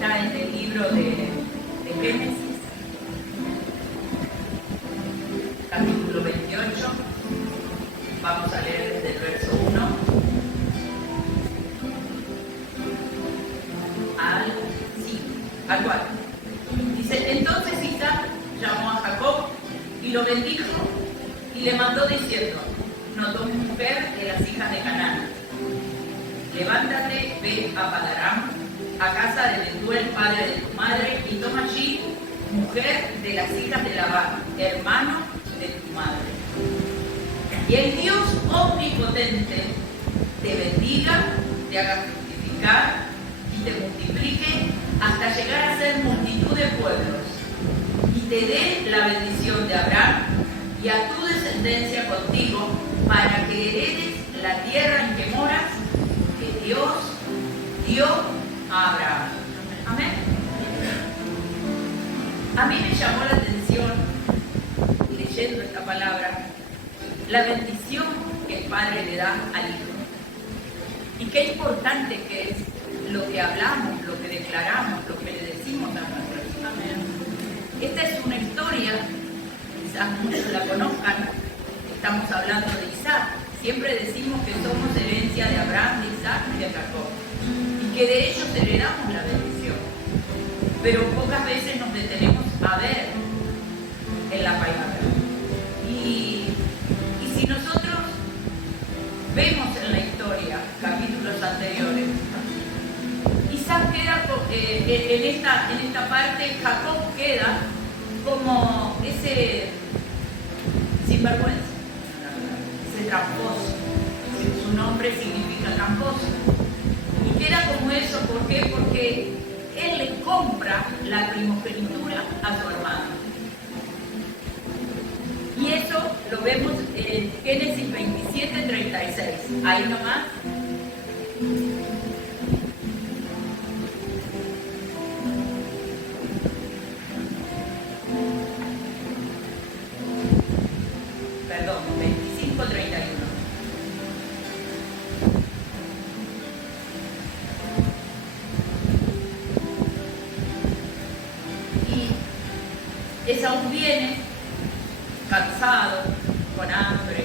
Está en el libro de Génesis, capítulo 28. Vamos a leer desde el verso 1 al 5, al 4. Dice: entonces Isaac llamó a Jacob y lo bendijo y le mandó diciendo: no tomes mujer de las hijas de Canaán. Levántate, ve a Padan-aram, a casa de Betuel, padre de tu madre, y toma allí mujer de las hijas de Labán, hermano de tu madre. Y el Dios omnipotente te bendiga, te haga fructificar y te multiplique hasta llegar a ser multitud de pueblos, y te dé la bendición de Abraham y a tu descendencia contigo, para que heredes la tierra en que moras, que Dios dio a Abraham. Amén. A mí me llamó la atención, leyendo esta palabra, la bendición que el Padre le da al Hijo. Y qué importante que es lo que hablamos, lo que declaramos, lo que le decimos a nuestros hijos. Amén. Esta es una historia, quizás muchos la conozcan. Estamos hablando de Isaac. Siempre decimos que somos herencia de Abraham, de Isaac y de Jacob, y que de ellos heredamos la bendición. Pero pocas veces nos detenemos a ver en la palabra. Y si nosotros vemos en la historia, capítulos anteriores, Isaac queda, en esta parte, Jacob queda como ese sinvergüenza, ese tramposo. Su nombre significa tramposo. Y queda como eso, ¿por qué? Porque él le compra la primogenitura a su hermano. Y eso lo vemos en Génesis 27:36. Ahí nomás. Perdón, 25:31. Y Esaú viene cansado, con hambre,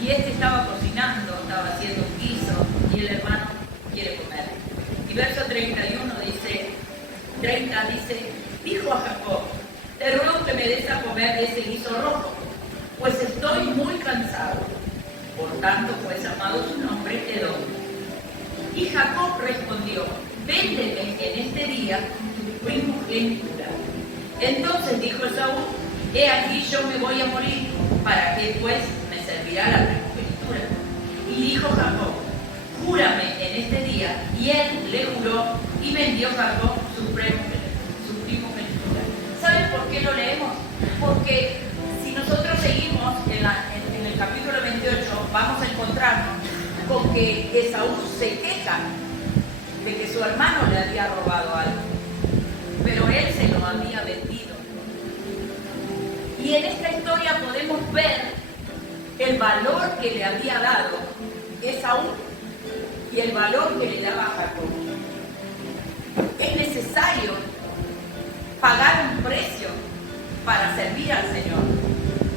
y estaba cocinando, estaba haciendo un guiso, y el hermano quiere comer. Y verso 31 dice, dijo a Jacob: te ruego que me des a comer de ese guiso rojo, pues estoy muy cansado. Por tanto fue llamado su nombre Edom. Y Jacob respondió: véndeme en este día tu primogenitura. Entonces dijo Esaú: he aquí yo me voy a morir, ¿para qué pues me servirá la primogenitura? Y dijo Jacob: júrame en este día. Y él le juró, y vendió Jacob su primogenitura. ¿Saben por qué lo leemos? Porque si nosotros seguimos en el capítulo 28, vamos a encontrarnos con que Esaú se queja de que su hermano le había robado algo, pero él se lo había vendido. Y en esta historia podemos ver el valor que le había dado Esaú y el valor que le daba Jacob. Es necesario pagar un precio para servir al Señor,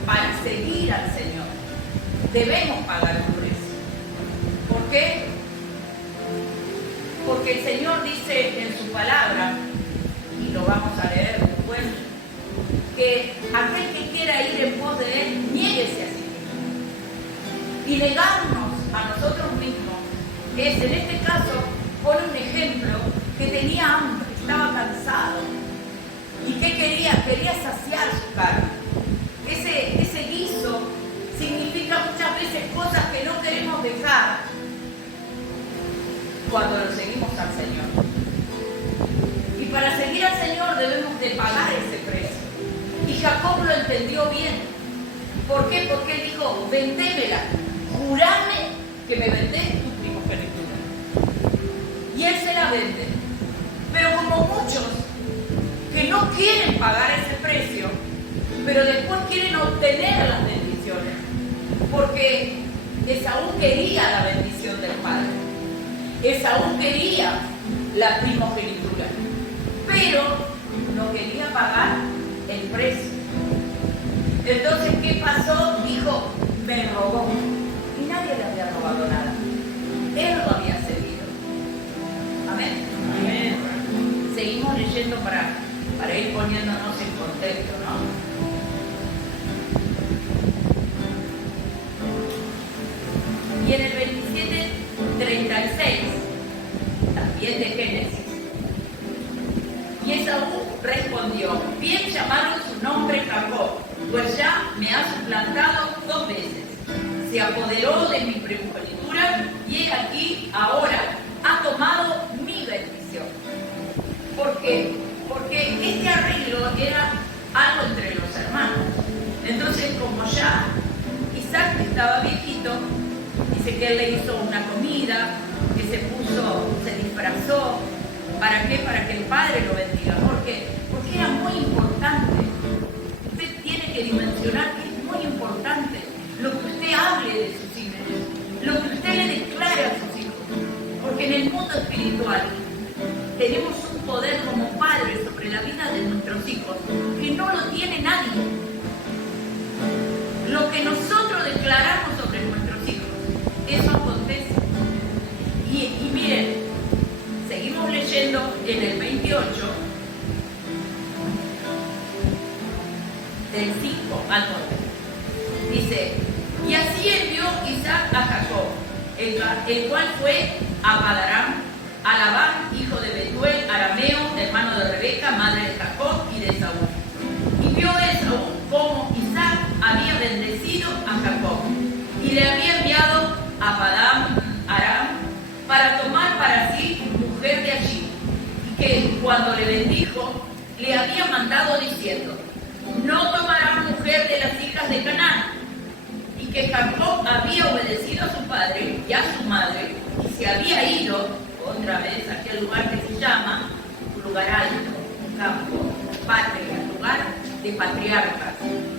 para seguir al Señor. Debemos pagar un precio. ¿Por qué? Porque el Señor dice en su palabra, y lo vamos a leer después, que aquel que quiera ir en pos de Él, niéguese a sí mismo. Y negarnos a nosotros mismos es, en este caso, pone un ejemplo que tenía hambre, estaba cansado. ¿Y qué quería? Quería saciar su carne. Ese guiso significa muchas veces cosas que no queremos dejar cuando lo seguimos al Señor. Y para seguir al Señor debemos de pagar ese precio. Y Jacob lo entendió bien. ¿Por qué? Porque él dijo: vendémela, jurame que me vendés tu primogenitura. Y él se la vende. Pero como muchos que no quieren pagar ese precio, pero después quieren obtener las bendiciones, porque Esaú quería la bendición del padre, Esaú quería la primogenitura, pero no quería pagar el precio. Entonces, ¿qué pasó? Dijo, me robó. Y nadie le había robado nada. Él lo había servido. Amén. Amén. Seguimos leyendo para ir poniéndonos en contexto, ¿no? Y en el 27:36, también de Génesis, y Esaú respondió, bien llamaron su nombre Jacob, pues ya me ha suplantado 2 veces. Se apoderó de mi primogenitura y he aquí ahora ha tomado mi bendición. ¿Por qué? Porque este arreglo era algo entre los hermanos. Entonces, como ya Isaac estaba viejito, dice que él le hizo una comida, que se disfrazó. ¿Para qué? Para que el padre lo bendiga. Porque era muy importante. Usted tiene que dimensionar que es muy importante lo que usted hable de sus hijos, lo que usted le declare a sus hijos. Porque en el mundo espiritual tenemos un poder como padres sobre la vida de nuestros hijos que no lo tiene nadie. Lo que nosotros declaramos sobre nuestros hijos, eso acontece. Y miren, seguimos leyendo en el 28, del 5 al 9. Dice, y así envió Isaac a Jacob, el cual fue a Padarán, a Labán, hijo de Betuel, arameo, hermano de Rebeca, madre de Jacob y de Esaú. Y vio Esaú como Isaac había bendecido a Jacob, y le había enviado a Padán Aram para tomar para sí mujer de allí, y que cuando le bendijo, le había mandado diciendo, no tomarás mujer de las hijas de Canaán, y que Jacob había obedecido a su padre y a su madre, y se había ido otra vez a aquel lugar que se llama un lugar alto, un campo, patria, lugar de patriarcas.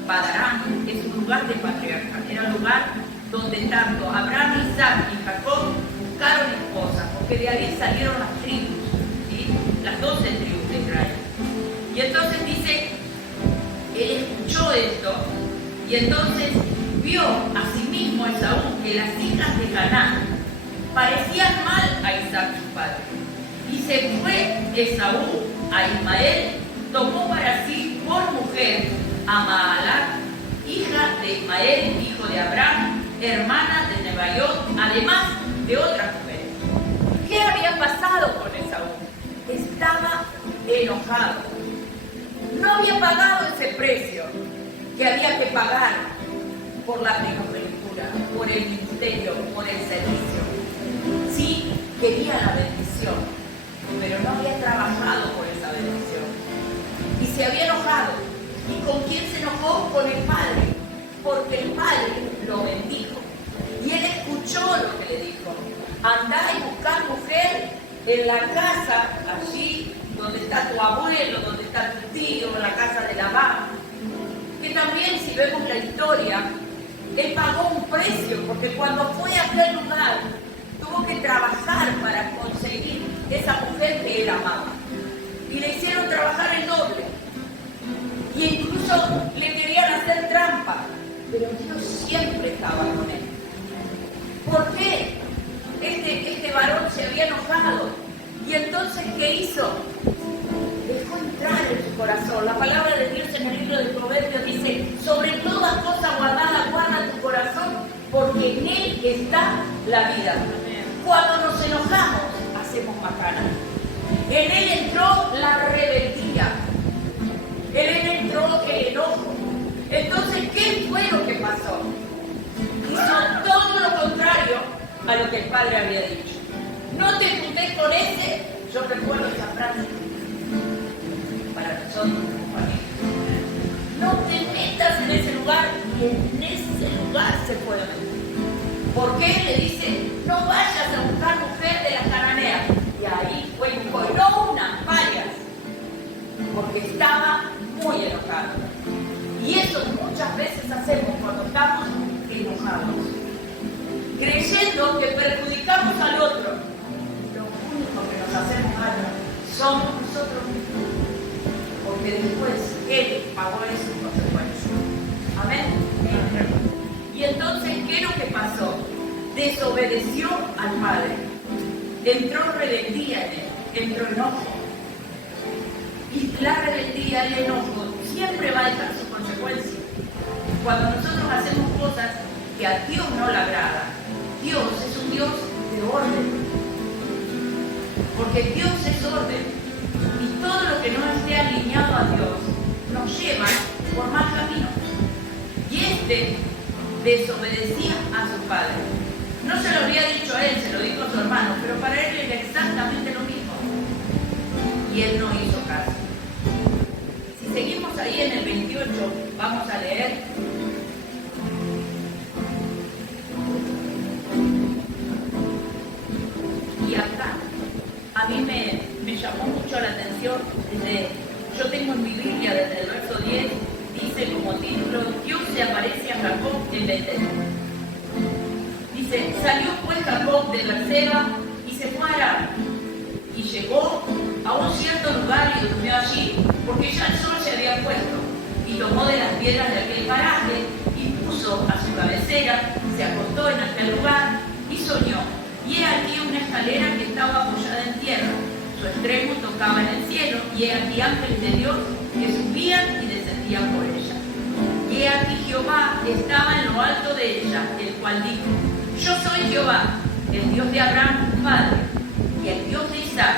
Padarán es un lugar de patriarcas, era un lugar donde tanto Abraham, Isaac y Jacob buscaron esposas, porque de ahí salieron las tribus, ¿sí? Las 12 tribus de Israel. Y entonces dice, él escuchó esto, y entonces vio a sí mismo Esaú que las hijas de Canaán parecían mal a Isaac su padre. Y se fue Esaú a Ismael, tomó para sí por mujer a Mahalat, hija de Ismael, hijo de Abraham, hermana de Nebaiot, además de otras mujeres. ¿Qué había pasado con Esaú? Estaba enojado. No había pagado ese precio que había que pagar por la primogenitura, por el ministerio, por el servicio. Sí, quería la bendición, pero no había trabajado por esa bendición. Y se había enojado. ¿Y con quién se enojó? Con el padre, porque el padre lo bendijo. Y él escuchó lo que le dijo. Andá y buscar mujer en la casa, allí donde está tu abuelo, donde está tu tío, en la casa de Labán. Que también, si vemos la historia, él pagó un precio, porque cuando fue a aquel lugar, tuvo que trabajar para conseguir esa mujer que él amaba. Y le hicieron trabajar el doble. Y incluso le querían hacer trampa. Pero Dios siempre estaba con él. ¿Por qué? Este varón se había enojado. Y entonces, ¿qué hizo? Dejó entrar en su corazón. La palabra de Dios en el libro de Proverbios dice, sobre toda cosa guardada, guarda tu corazón, porque en él está la vida. Cuando nos enojamos, hacemos macana. En él entró la rebeldía. En él entró el enojo. Entonces, ¿qué fue lo que pasó? Hizo todo lo contrario a lo que el padre había dicho. No te juntes con ese. Yo recuerdo esa frase para nosotros como familia. No te metas en ese lugar, y en ese lugar se puede meter. ¿Por qué? Le dice, no vayas a buscar mujer de las cananeas. Y ahí fue y buscó, no una, varias, porque estaba muy enojado. Y eso muchas veces hacemos cuando estamos enojados, creyendo que perjudicamos al otro. Lo único que nos hacemos daño somos nosotros mismos, porque después Él pagó eso en consecuencia. Amén. Y entonces, ¿qué es lo que pasó? Desobedeció al Padre. Entró rebeldía en él, entró enojo. Y la rebeldía, el enojo, siempre va a dejar su consecuencia. Cuando nosotros hacemos cosas que a Dios no le agrada, Dios es un Dios de orden. Porque Dios es orden. Y todo lo que no esté alineado a Dios nos lleva por mal camino. Y desobedecía a su padre. No se lo había dicho a él, se lo dijo a su hermano, pero para él era exactamente lo mismo. Y él no hizo caso. Si seguimos ahí en el 28, vamos a leer. Y acá, a mí me llamó mucho la atención, yo tengo en mi Biblia desde el verso 10, dice como título, Dios se aparece a Jacob en Betel. Dice, salió pues Jacob de Berseba y se fue a Aram. Y llegó a un cierto lugar y durmió allí, porque ya el sol se había puesto. Y tomó de las piedras de aquel paraje y puso a su cabecera, se acostó en aquel lugar y soñó. Y he aquí una escalera que estaba apoyada en tierra. Su extremo tocaba en el cielo, y he aquí ángeles de Dios que subían y descendían por ella. Y he aquí Jehová estaba en lo alto de ella, el cual dijo, yo soy Jehová, el Dios de Abraham tu padre, y el Dios de Isaac.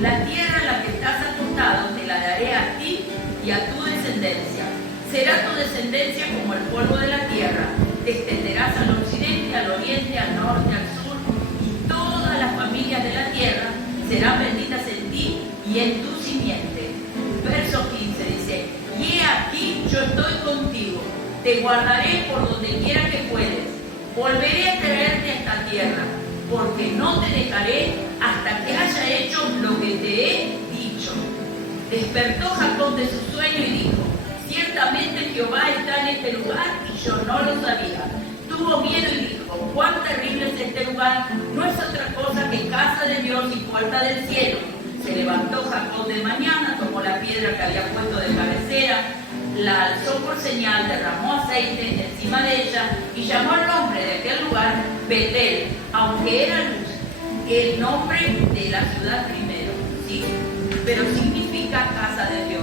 La tierra en la que estás acostado te la daré a ti y a tu descendencia. Será tu descendencia como el polvo de la tierra. Te extenderás al occidente, al oriente, al norte, al sur, y todas las familias de la tierra serán benditas en ti y en tu simiente. Verso 15 dice, y he aquí yo estoy contigo, te guardaré por donde quiera que fueres, volveré a traerte a esta tierra, porque no te dejaré hasta que haya hecho lo que te he dicho. Despertó Jacob de su sueño y dijo, ciertamente Jehová está en este lugar y yo no lo sabía. Tuvo miedo y dijo, cuán terrible es este lugar, no es otra cosa que casa de Dios y puerta del cielo. Se levantó Jacob de mañana, tomó la piedra que había puesto de cabecera, la alzó por señal, derramó aceite encima de ella y llamó el nombre de aquel lugar Betel, aunque era Luz, el nombre de la ciudad primero, ¿sí? Pero significa casa de Dios.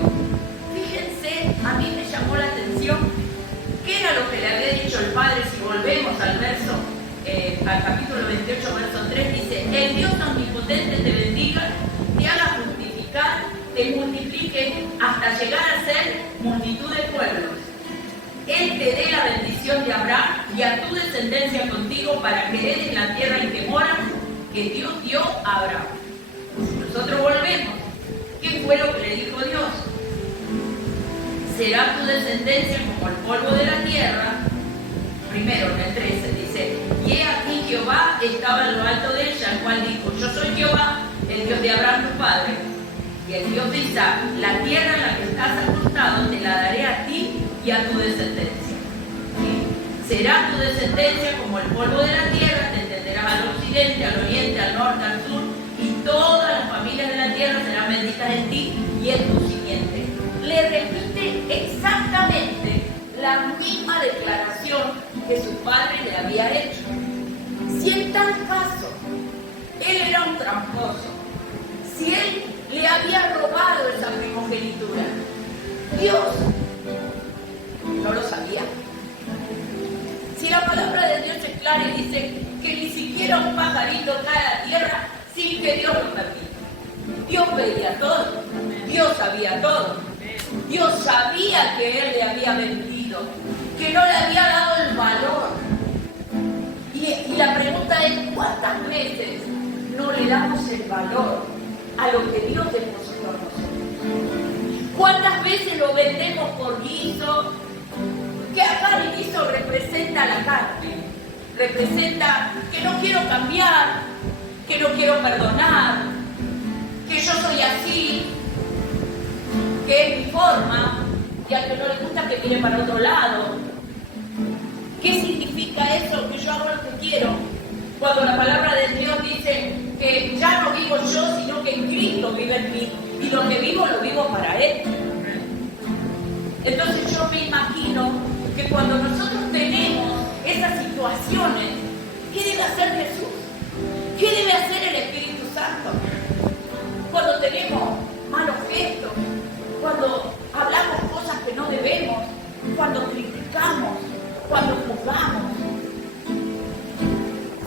Fíjense, a mí me llamó la atención, ¿qué era lo que le había dicho el Padre? Si volvemos al verso, al capítulo 28, verso 3, dice, el Dios omnipotente te bendiga, te haga fructificar, te multiplique hasta llegar a ser multitud de pueblos. Él te dé la bendición de Abraham y a tu descendencia contigo para que heredes la tierra en que moras, que Dios dio a Abraham. Si nosotros volvemos, ¿qué fue lo que le dijo Dios? Será tu descendencia como el polvo de la tierra. Primero, en el 13, dice, y he aquí Jehová estaba en lo alto de ella, el cual dijo, yo soy Jehová, el Dios de Abraham tu padre, y el Dios de Isaac. La tierra en la que estás acostado te la daré a ti y a tu descendencia. ¿Sí? Será tu descendencia como el polvo de la tierra, te extenderás al occidente, al oriente, al norte, al sur, y todas las familias de la tierra serán benditas en ti y en tu simiente. Le repite exactamente la misma declaración que su padre le había hecho. Si en tal caso él era un tramposo, si él le había robado esa primogenitura, Dios no lo sabía. Si la palabra de Dios es clara y dice que ni siquiera un pajarito cae a la tierra sin que Dios lo permita. Dios veía todo, Dios sabía todo, Dios sabía que él le había mentido, que no le había dado el valor. Y la pregunta es, ¿cuántas veces no le damos el valor a lo que Dios depositó en nosotros? ¿Cuántas veces lo vendemos por guiso? Que acá el guiso representa la carne, representa que no quiero cambiar, que no quiero perdonar, que yo soy así, que es mi forma, y al que no le gusta que mire para otro lado. ¿Qué significa eso? Que yo hago lo que quiero. Cuando la palabra de Dios dice que ya no vivo yo, sino que Cristo vive en mí. Y lo que vivo, lo vivo para Él. Entonces yo me imagino que cuando nosotros tenemos esas situaciones, ¿qué debe hacer Jesús? ¿Qué debe hacer el Espíritu Santo? Cuando tenemos malos gestos, cuando hablamos cosas que no debemos, cuando criticamos, cuando juzgamos.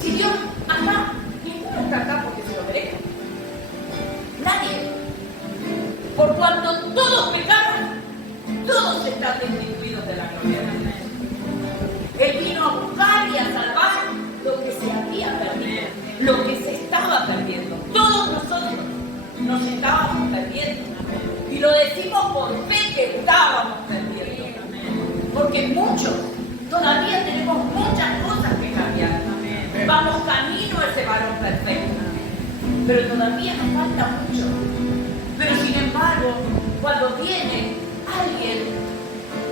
Si Dios, acá, ninguno está acá porque se lo merezca. Nadie. Por cuanto todos pecaron, todos están destituidos de la gloria de Dios. Él vino a buscar y a salvar lo que se había perdido, lo que se estaba perdiendo. Todos nosotros nos estábamos perdiendo. Y lo decimos por fe que estábamos perdiendo. Porque muchos, todavía tenemos muchas cosas que cambiar. Vamos camino a ese varón perfecto. Pero todavía nos falta mucho. Pero sin embargo, cuando viene alguien,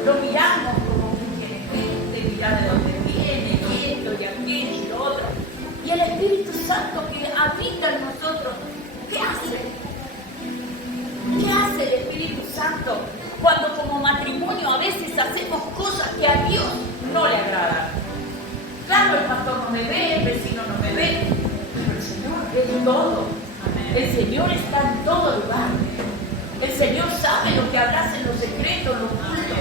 lo miramos como que tiene mira de dónde viene, y esto y aquello y lo otro. Y el Espíritu Santo que habita en nosotros, ¿qué hace? ¿Qué hace el Espíritu Santo cuando como matrimonio a veces hacemos cosas que a Dios no le agradan? Claro, el pastor no me ve, el vecino no me ve, pero el Señor es todo. El Señor está en todo lugar. El Señor sabe lo que hablas en los secretos, lo oculto.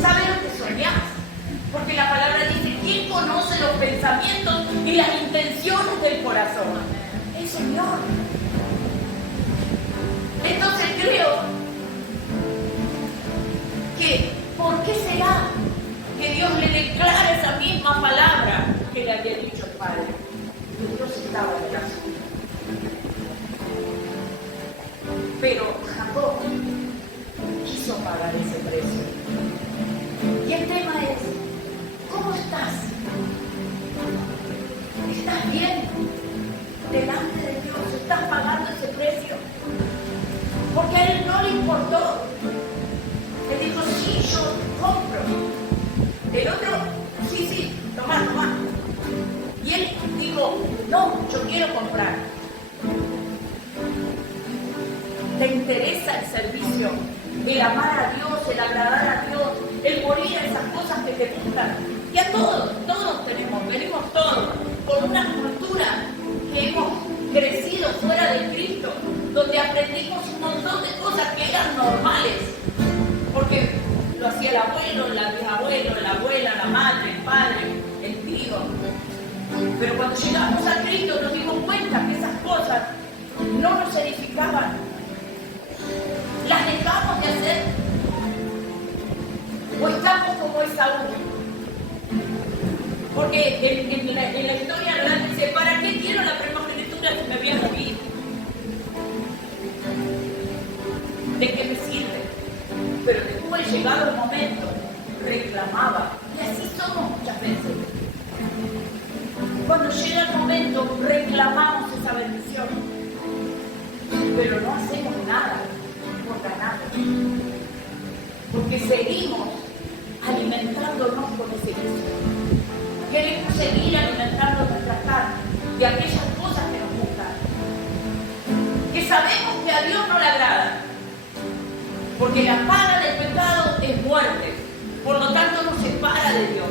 Sabe lo que soñás. Porque la palabra dice, ¿quién conoce los pensamientos y las intenciones del corazón? El Señor. Entonces creo que, ¿por qué será que Dios le declara esa misma palabra que le había dicho el Padre? Que Dios estaba en el asunto. Pero Jacob quiso pagar ese precio. Y el tema es, ¿cómo estás? ¿Estás bien delante de Dios? ¿Estás pagando ese precio? Porque a él no le importó. Él dijo, sí, yo compro. El otro, sí, tomá. Y él dijo, no, yo quiero comprar. ¿Te interesa el servicio, el amar a Dios, el agradar a Dios, el morir a esas cosas que te gustan? Y a todos venimos todos con una cultura que hemos crecido fuera de Cristo, donde aprendimos un montón de cosas que eran normales, porque lo hacía el abuelo, el bisabuelo, la abuela, la madre, el padre, el tío. Pero cuando llegamos a Cristo nos dimos cuenta que esas cosas no nos edificaban. ¿Las dejamos de hacer? ¿O estamos como Esaú? Porque en la historia real dice, ¿para qué quiero la primogenitura si me voy a morir? ¿De qué me sirve? Pero después, llegado el momento, reclamaba. Y así somos muchas veces. Cuando llega el momento, reclamamos esa bendición. Pero no hacemos nada por ganarlo. Porque seguimos alimentándonos con ese vicio. Queremos seguir alimentando nuestra carne de aquellas cosas que nos gustan. Que sabemos que a Dios no le agrada. Porque la paga del pecado es muerte. Por lo tanto nos separa de Dios.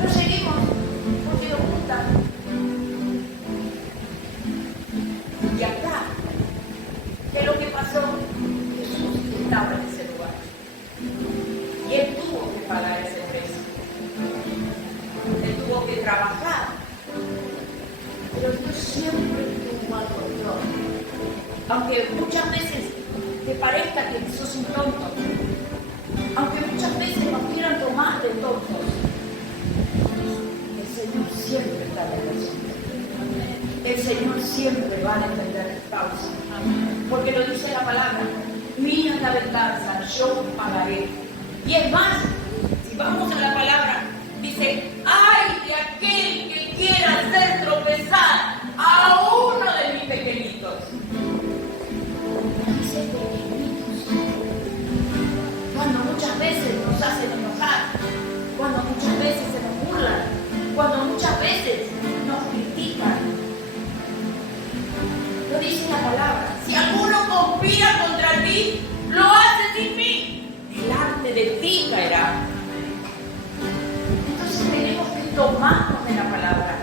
Pero seguimos porque nos gusta. Y acá, ¿qué es lo que pasó? Jesús estaba en ese lugar. Y Él tuvo que pagar ese precio. Él tuvo que trabajar. Pero Dios siempre estuvo al control. Aunque muchas veces te parezca que sos un tonto. Aunque muchas veces nos quieran tomar de tontos. El Señor siempre está en el asunto. El Señor siempre va a defender el causa. Porque lo dice la palabra. Mía es la venganza, yo pagaré. Y es más, si vamos a la palabra, dice, ¡ay de aquel que quiera hacer tropezar a uno de mis pequeñitos! Dice pequeñitos. Cuando muchas veces nos hacen enojar, cuando muchas veces se nos burlan, cuando muchas veces nos critican. Lo dice la palabra. Si algo asomarnos en la palabra,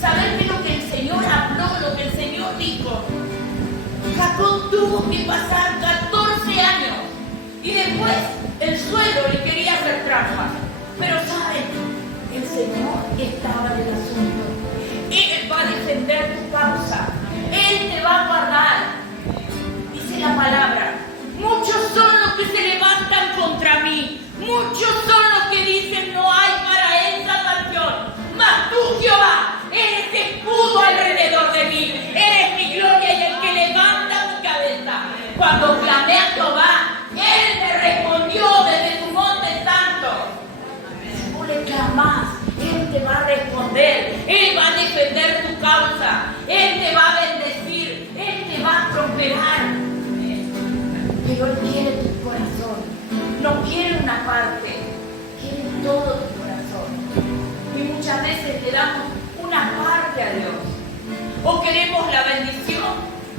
saber que lo que el Señor habló, lo que el Señor dijo. Jacob tuvo que pasar 14 años y después el suelo le quería hacer trampa. Pero ¿saben? El Señor estaba en el asunto. Él va a defender tu causa. Él te va a guardar. Dice la palabra: muchos son los que se levantan contra mí. Muchos son los que dicen no hay para él salvación. Mas tú, Jehová, eres escudo alrededor de mí. Eres mi gloria y el que levanta mi cabeza. Cuando clamé a Jehová, Él me respondió desde su monte santo. Si tú le clamas, Él te va a responder. Él va a defender tu causa. Él te va a bendecir. Él te va a prosperar. Pero Él quiere tu corazón. No quiere una parte. Quiere todo tu corazón. Y muchas veces le damos una parte a Dios. O queremos la bendición,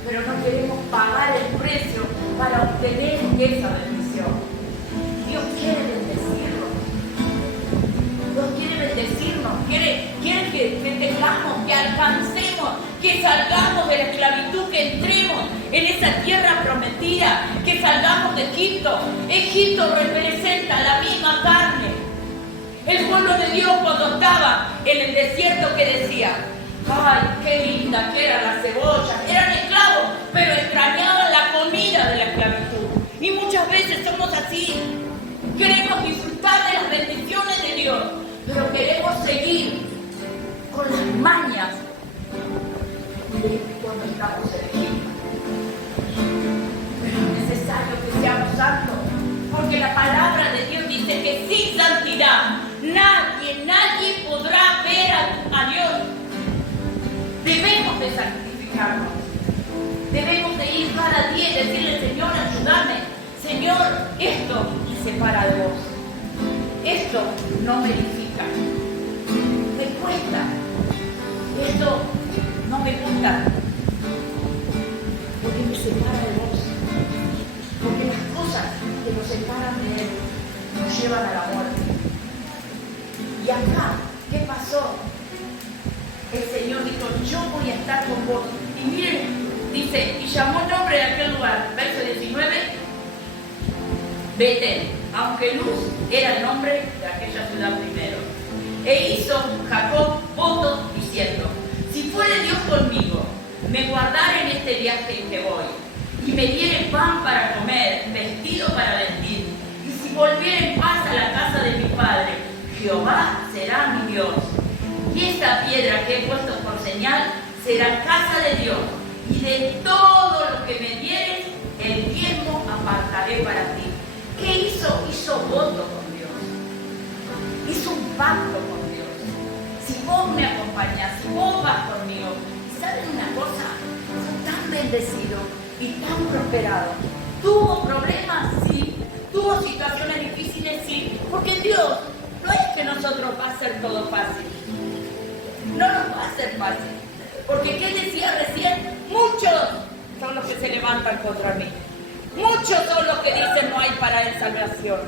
pero no queremos pagar el precio para obtener esa bendición. Dios quiere bendecirnos. Dios quiere bendecirnos. Quiere que tengamos, que alcancemos, que salgamos de la esclavitud, que entremos en esa tierra prometida, que salgamos de Egipto. Egipto representa la misma carne. El pueblo de Dios cuando estaba en el desierto, que decía: ay, qué linda que eran las cebollas. Eran esclavos, pero extrañaban la comida de la esclavitud. Y muchas veces somos así. Queremos disfrutar de las bendiciones de Dios, pero queremos seguir con las mañas de cuando estamos en Egipto. Pero es necesario que seamos santos, porque la palabra de Dios dice que sin santidad nadie podrá ver a Dios. Debemos de santificarnos. Debemos de ir cada día y decirle: Señor, ayúdame. Señor, esto me separa de vos. Esto no me edifica. Me cuesta. Esto no me gusta. Porque me separa de vos. Porque las cosas que nos separan de Él nos llevan a la muerte. Y acá, ¿qué pasó? El Señor dijo: yo voy a estar con vos. Y miren, dice, y llamó el nombre de aquel lugar, verso 19, Betel, aunque Luz era el nombre de aquella ciudad primero. E hizo Jacob votos diciendo: si fuere Dios conmigo, me guardare en este viaje en que voy, y me diere pan para comer, vestido para vestir, y si volviere en paz a la casa de mi padre, Jehová será mi Dios. Y esta piedra que he puesto por señal será casa de Dios, y de todo lo que me dieres, el diezmo apartaré para ti. ¿Qué hizo? Hizo voto con Dios. Hizo un pacto con Dios. Si vos me acompañás, si vos vas conmigo, ¿saben una cosa? Fue tan bendecido y tan prosperado. ¿Tuvo problemas? Sí. ¿Tuvo situaciones difíciles? Sí. Porque Dios no es que nosotros va a ser todo fácil. No nos va a ser fácil. Porque ¿qué decía recién? Muchos son los que se levantan contra mí. Muchos son los que dicen no hay para él salvación.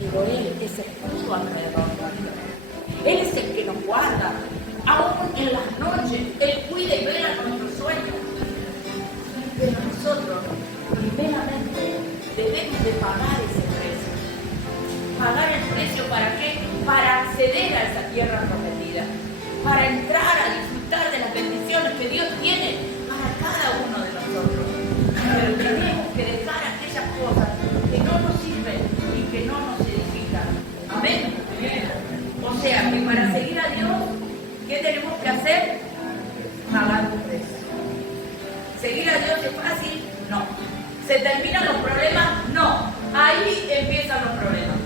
Pero Él es el escudo alrededor nuestro. Él es el que nos guarda. Aún en las noches, Él cuida y vela nuestros sueños. Pero nosotros, primeramente, debemos de pagar ese precio. ¿Pagar el precio para qué? Para acceder a esa tierra prometida. Para entrar a disfrutar de las bendiciones que Dios tiene para cada uno de nosotros. Pero tenemos que dejar aquellas cosas que no nos sirven y que no nos edifican. Amén. O sea que para seguir a Dios, ¿qué tenemos que hacer? Pagar un precio. ¿Seguir a Dios es fácil? No. ¿Se terminan los problemas? No. Ahí empiezan los problemas.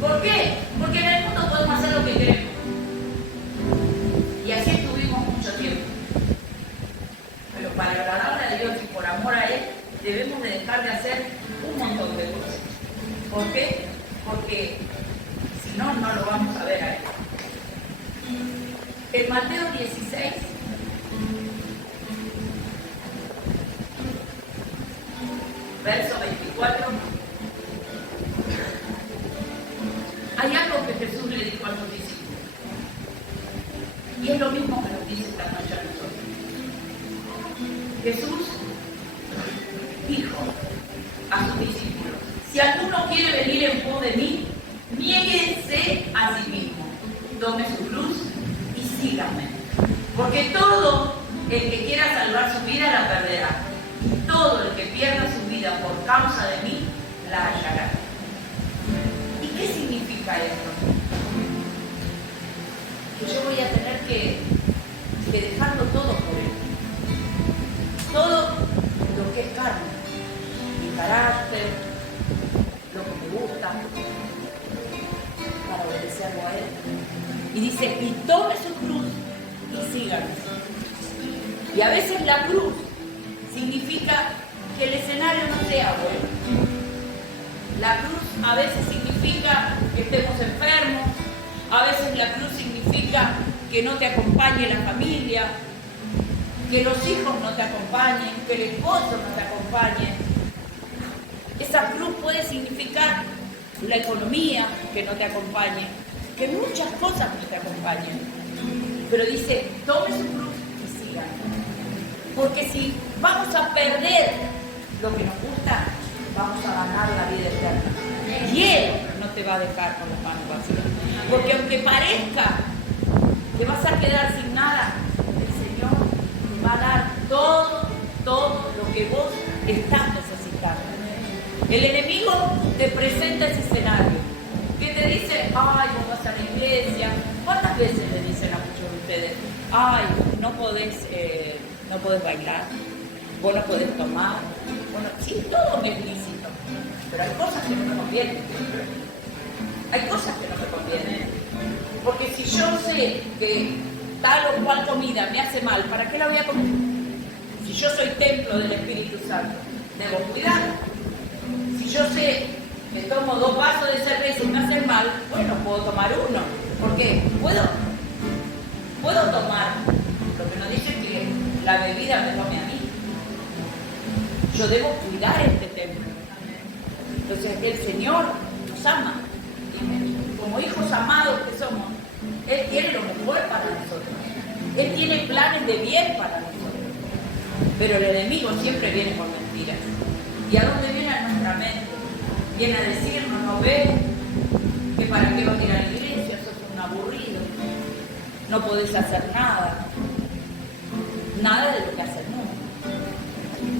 ¿Por qué? Porque en el mundo podemos hacer lo que queremos. Y así estuvimos mucho tiempo. Pero para agradarle a Dios y por amor a Él, debemos de dejar de hacer un montón de cosas. ¿Por qué? Porque si no, no lo vamos a ver a Él. En Mateo 16, verso 24, hay algo que Jesús le dijo a sus discípulos. Y es lo mismo que nos dice esta noche a nosotros. Jesús dijo a sus discípulos: si alguno quiere venir en pos de mí, niéguese a sí mismo, tome su cruz y sígame. Porque todo el que quiera salvar su vida la perderá, y todo el que pierda su vida por causa de mí la hallará. ¿Y qué significa esto? Que yo voy a tener que dejarlo todo por él. Todo lo que es carne, mi carácter, lo que me gusta, para obedecerlo a él. Y dice, y tome su cruz y síganme. Y a veces la cruz significa que el escenario no sea bueno. La cruz a veces significa que estemos enfermos, a veces la cruz significa que no te acompañe la familia, que los hijos no te acompañen, que el esposo no te acompañe. Esa cruz puede significar la economía que no te acompañe, que muchas cosas no te acompañen. Pero dice, tome su cruz y siga. Porque si vamos a perder lo que nos gusta, vamos a ganar la vida eterna. Y Él no te va a dejar con las manos vacías. Porque aunque parezca que vas a quedar sin nada, el Señor te va a dar todo lo que vos estás necesitando. El enemigo te presenta ese escenario, que te dice, ay, vos vas a la iglesia. ¿Cuántas veces le dicen a muchos de ustedes, ay, no podés bailar, vos no podés tomar? Bueno, sí, todo me es lícito, pero hay cosas que no me convienen. Hay cosas que no me convienen. Porque si yo sé que tal o cual comida me hace mal, ¿para qué la voy a comer? Si yo soy templo del Espíritu Santo, debo cuidar. Si yo sé que tomo 2 vasos de cerveza y me hacen mal, bueno, puedo tomar uno. ¿Por qué? Puedo tomar. Lo que nos dice que la bebida me tome a mí. Yo debo cuidar este templo. Entonces el Señor nos ama. Y como hijos amados que somos, Él quiere lo mejor para nosotros. Él tiene planes de bien para nosotros. Pero el enemigo siempre viene con mentiras. ¿Y a dónde viene? A nuestra mente. Viene a decirnos, ¿no ves? Que para qué vas a ir a la iglesia, sos un aburrido. No podés hacer nada. Nada de lo que hace el mundo.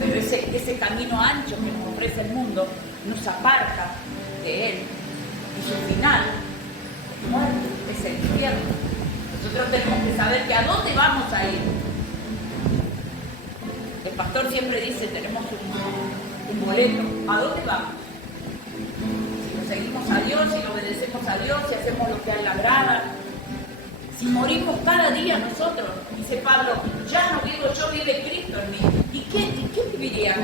Pero ese camino ancho que nos ofrece el mundo nos aparta de Él. Y su final es muerte, es el infierno. Nosotros tenemos que saber que a dónde vamos a ir. El pastor siempre dice, tenemos un boleto. ¿A dónde vamos? Si nos seguimos a Dios, si obedecemos a Dios, si hacemos lo que a Él le agrada. Si morimos cada día nosotros, dice Pablo, ya no vivo yo, vive Cristo en mí. ¿Y qué viviría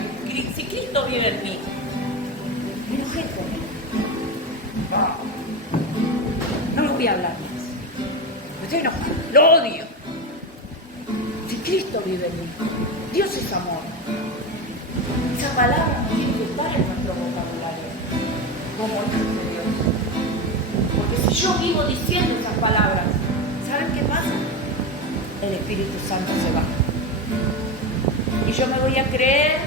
si Cristo vive en mí? Me enojé con Él. No lo voy a hablar más. Me estoy enojado, lo odio. Si Cristo vive en mí, Dios es amor. Esa palabra no tiene que estar en nuestro vocabulario como hijos de Dios. Porque si yo vivo diciendo esas palabras, ¿saben qué pasa? El Espíritu Santo se va. Y yo me voy a creer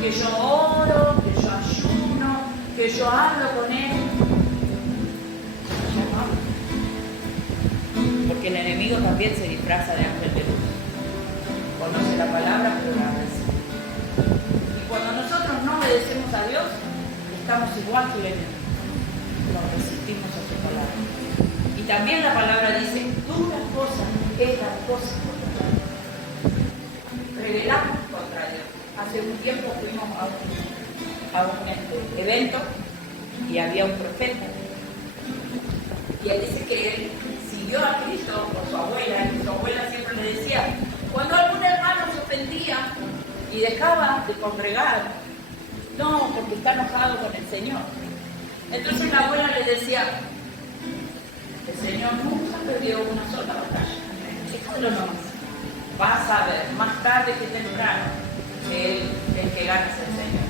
que yo oro, que yo ayuno, que yo hablo con Él. Yo no hablo. Porque el enemigo también se disfraza de ángel de luz. Conoce la palabra, pero la recibe. Y cuando nosotros no obedecemos a Dios, estamos igual que el enemigo. Nos resistimos a su palabra. Y también la palabra dice, duras cosas es las cosas contra Dios. Rebelamos contra Dios. Hace un tiempo fuimos a un evento y había un profeta. Y él dice que él siguió a Cristo por su abuela, y su abuela siempre le decía, cuando algún hermano se ofendía y dejaba de congregar, no, porque está enojado con el Señor. Entonces la abuela le decía, el Señor nunca perdió una sola batalla. Déjalo nomás. Vas a ver, más tarde que temprano, que el que gana es el Señor.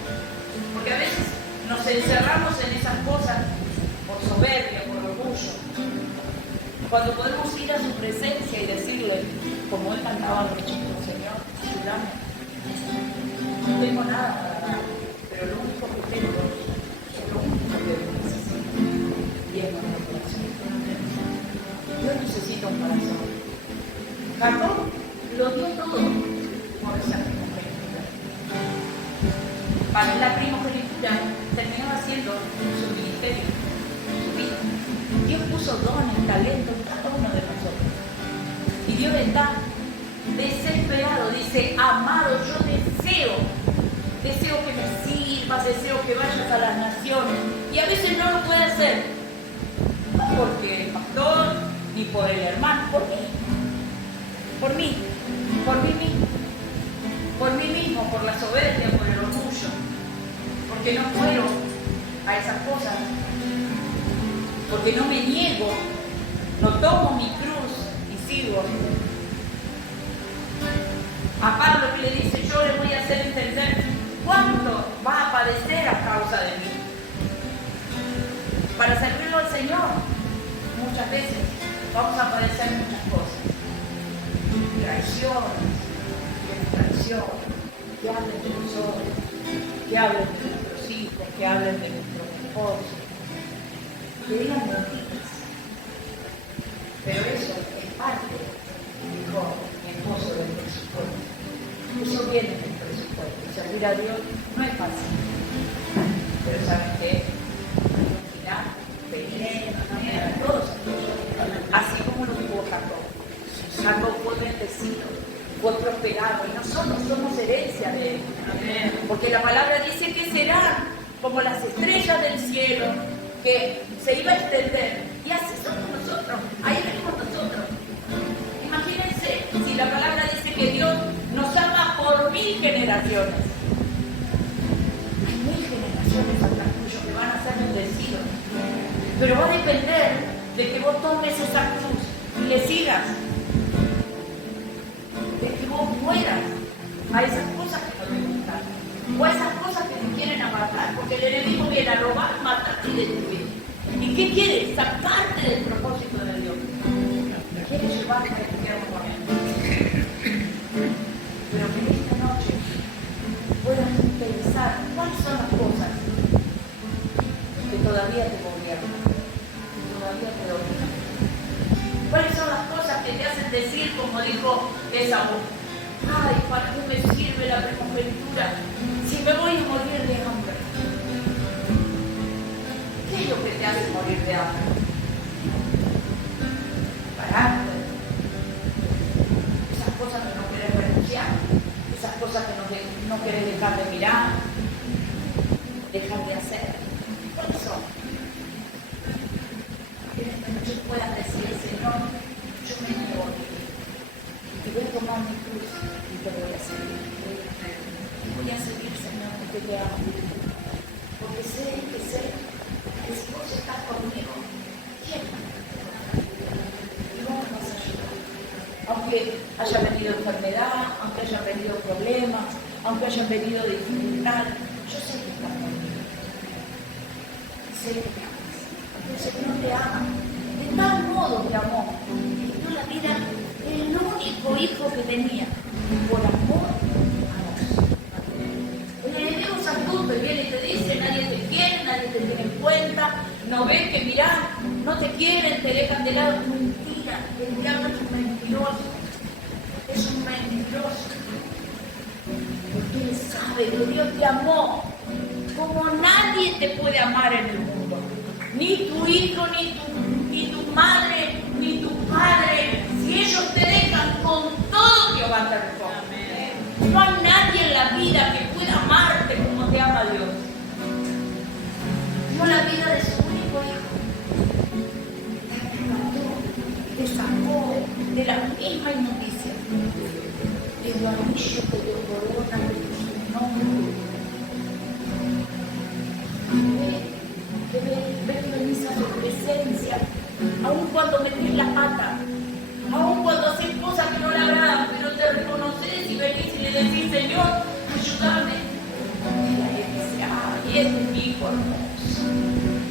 Porque a veces nos encerramos en esas cosas por soberbia, por orgullo. Cuando podemos ir a su presencia y decirle, como él cantaba los chicos, Señor, ayúdame. No tengo nada para dar, pero lo único que tengo es lo único que necesito. Y es nuestro corazón. Yo necesito un corazón. Jacob lo dio todo por esa primogenitura. Para la primogenitura terminó haciendo su ministerio, su vida. Dios puso dones, talentos en cada uno de nosotros. Y Dios está desesperado, dice, amado, yo deseo que me sirvas, deseo que vayas a las naciones. Y a veces no lo puede hacer. No porque el pastor, ni por el hermano, por mí. Por mí mismo, por la soberbia, por el orgullo. Porque no muero a esas cosas. Porque no me niego, no tomo mi cruz y sigo. A Pablo que le dice, yo le voy a hacer entender cuánto va a padecer a causa de mí. Para servirlo al Señor, muchas veces vamos a padecer muchas cosas. Traición, que hablen de nosotros, que hablen de nuestros hijos, que hablen de nuestros esposos, que digan mentiras. Pero eso es parte, dijo mi esposo, del presupuesto. Eso viene del presupuesto. Servir a Dios no es fácil. Pero ¿saben qué? Todos así como lo tuvo Jacob. Jacob fue bendecido, fue prosperado y nosotros somos herencia de él. Porque la palabra dice que serán como las estrellas del cielo, que se iba a extender. Y así somos nosotros, ahí venimos nosotros. Imagínense si la palabra dice que Dios nos ama por 1000 generaciones. Hay 1000 generaciones atrás tuyos que van a ser bendecidos. Pero va a depender de que vos tomes esa cruz y le sigas. De que vos mueras a esas cosas que no te gustan. O a esas cosas que te quieren apartar. Porque el enemigo viene a robar, matar y destruir. ¿Y qué quiere? Sacarte del propósito de Dios. Quiere llevarte a infierno con él. Pero que esta noche puedas pensar cuáles son las cosas que todavía te gobiernan, que todavía te dominan. ¿Cuáles son las cosas que te hacen decir, como dijo Esaú, ay, ¿para qué me sirve la primogenitura si me voy a morir de hambre? ¿Qué es lo que te hace morir de hambre? Pararte. Esas cosas que no querés renunciar, esas cosas que no querés dejar de mirar, dejar de hacer. ¿Cuáles son? Que en esta noche puedas decir, Señor, yo me niego a vivir. Y voy a tomar mi cruz y te voy a seguir. Voy a seguir, Señor, porque te amo. Porque sé que si vos estás conmigo, ¿quién? Y vos me vas a ayudar. Aunque haya venido enfermedad, aunque hayan venido problemas, aunque hayan venido dificultades, yo sé que estás conmigo. Sé que te amas. Porque el Señor te ama. De tal modo te amó, que dio la vida del único hijo que tenía, por amor a vos. El enemigo es astuto y viene y te dice, nadie te quiere, nadie te tiene en cuenta, no ves que mirá, no te quieren, te dejan de lado. Mentira, el diablo es un mentiroso, porque él sabe que Dios te amó como nadie te puede amar en el mundo, ni tu hijo, ni tu madre, ni tu padre. Si ellos te dejan con todo, Jehová te recoge. No hay nadie en la vida que pueda amarte como te ama Dios. Dio la vida de su único hijo. Te mató, te sacó de la misma inmundicia. De tu anillo, de tu corona, de tu nombre. Ve que venís a su presencia, aun cuando metés la pata, aun cuando haces cosas que no le agradan, pero te reconoces y venís y le decís, Señor, ayúdame. Y ahí dice, ay, este es mi hijo hermoso,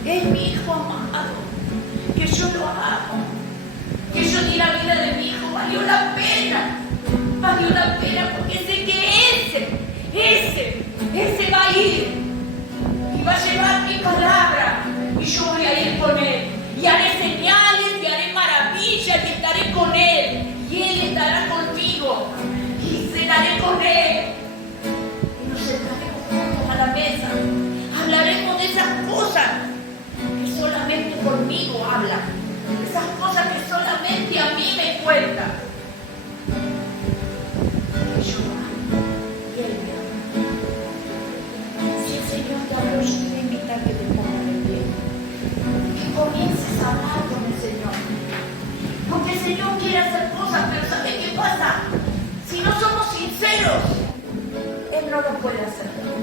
es mi hijo amado, que yo lo amo, valió la pena. Valió la pena porque sé que ese va a ir y va a llevar mi palabra y yo voy a ir con él y haré señales y haré maravillas y estaré con él y él estará conmigo y cenaré con él y nos sentaremos juntos a la mesa, hablaremos de esas cosas que solamente conmigo hablan, esas cosas que solamente a mí me cuentan. Que te pongas de pie, que comiences a hablar con el Señor, porque el Señor quiere hacer cosas, pero ¿sabe qué pasa? Si no somos sinceros, Él no lo puede hacer.